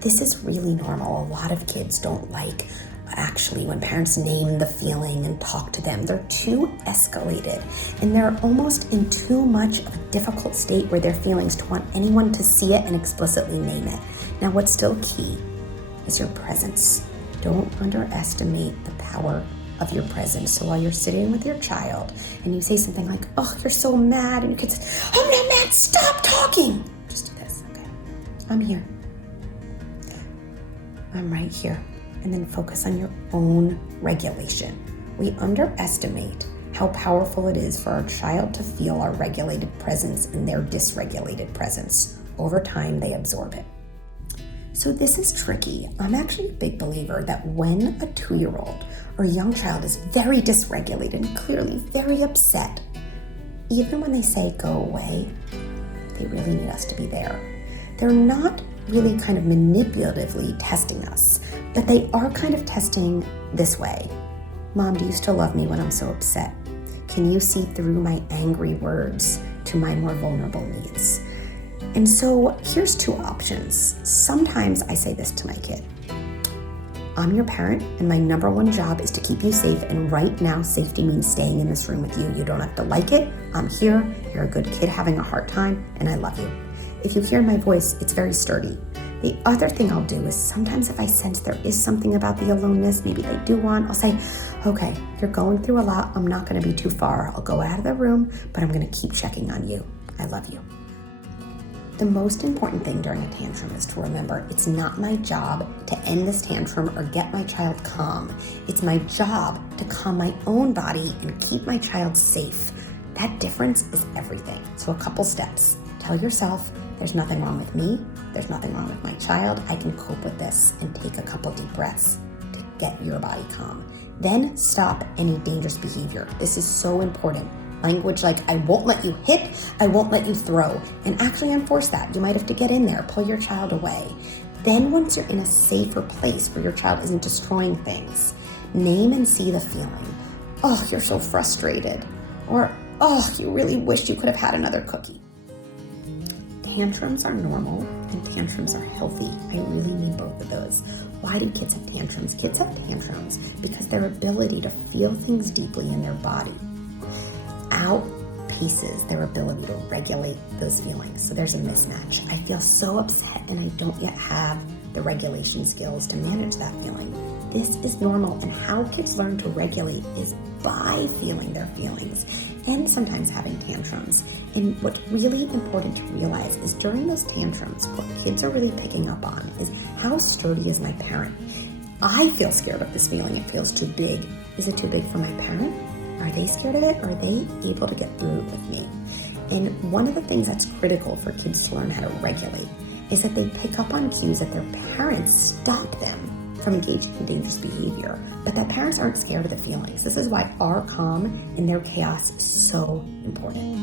This is really normal. A lot of kids don't like actually when parents name the feeling and talk to them. They're too escalated and they're almost in too much of a difficult state where their feelings to want anyone to see it and explicitly name it. Now, what's still key is your presence. Don't underestimate the power of your presence. So while you're sitting with your child and you say something like, oh, you're so mad, and your kid says, I'm not mad, stop talking. Just do this, okay? I'm here. I'm right here. And then focus on your own regulation. We underestimate how powerful it is for our child to feel our regulated presence in their dysregulated presence. Over time, they absorb it. So this is tricky. I'm actually a big believer that when a 2-year-old or young child is very dysregulated and clearly very upset, even when they say go away, they really need us to be there. They're not really kind of manipulatively testing us, but they are kind of testing this way. Mom, do you still love me when I'm so upset? Can you see through my angry words to my more vulnerable needs? And so here's 2 options. Sometimes I say this to my kid. I'm your parent and my number 1 job is to keep you safe, and right now safety means staying in this room with you. You don't have to like it. I'm here. You're a good kid having a hard time, and I love you. If you hear my voice, it's very sturdy. The other thing I'll do is sometimes if I sense there is something about the aloneness, maybe they do want, I'll say, okay, you're going through a lot. I'm not going to be too far. I'll go out of the room, but I'm going to keep checking on you. I love you. The most important thing during a tantrum is to remember it's not my job to end this tantrum or get my child calm. It's my job to calm my own body and keep my child safe. That difference is everything. So a couple steps. Tell yourself, there's nothing wrong with me. There's nothing wrong with my child. I can cope with this, and take a couple deep breaths to get your body calm. Then stop any dangerous behavior. This is so important. Language like, I won't let you hit, I won't let you throw, and actually enforce that. You might have to get in there, pull your child away. Then once you're in a safer place where your child isn't destroying things, name and see the feeling. Oh, you're so frustrated. Or, oh, you really wish you could have had another cookie. Tantrums are normal and tantrums are healthy. I really mean both of those. Why do kids have tantrums? Kids have tantrums because their ability to feel things deeply in their body outpaces their ability to regulate those feelings. So there's a mismatch. I feel so upset and I don't yet have the regulation skills to manage that feeling. This is normal, and how kids learn to regulate is by feeling their feelings and sometimes having tantrums. And what's really important to realize is during those tantrums, what kids are really picking up on is how sturdy is my parent. I feel scared of this feeling. It feels too big. Is it too big for my parent? Are they scared of it? Are they able to get through it with me? And one of the things that's critical for kids to learn how to regulate is that they pick up on cues that their parents stop them from engaging in dangerous behavior, but that parents aren't scared of the feelings. This is why our calm in their chaos is so important.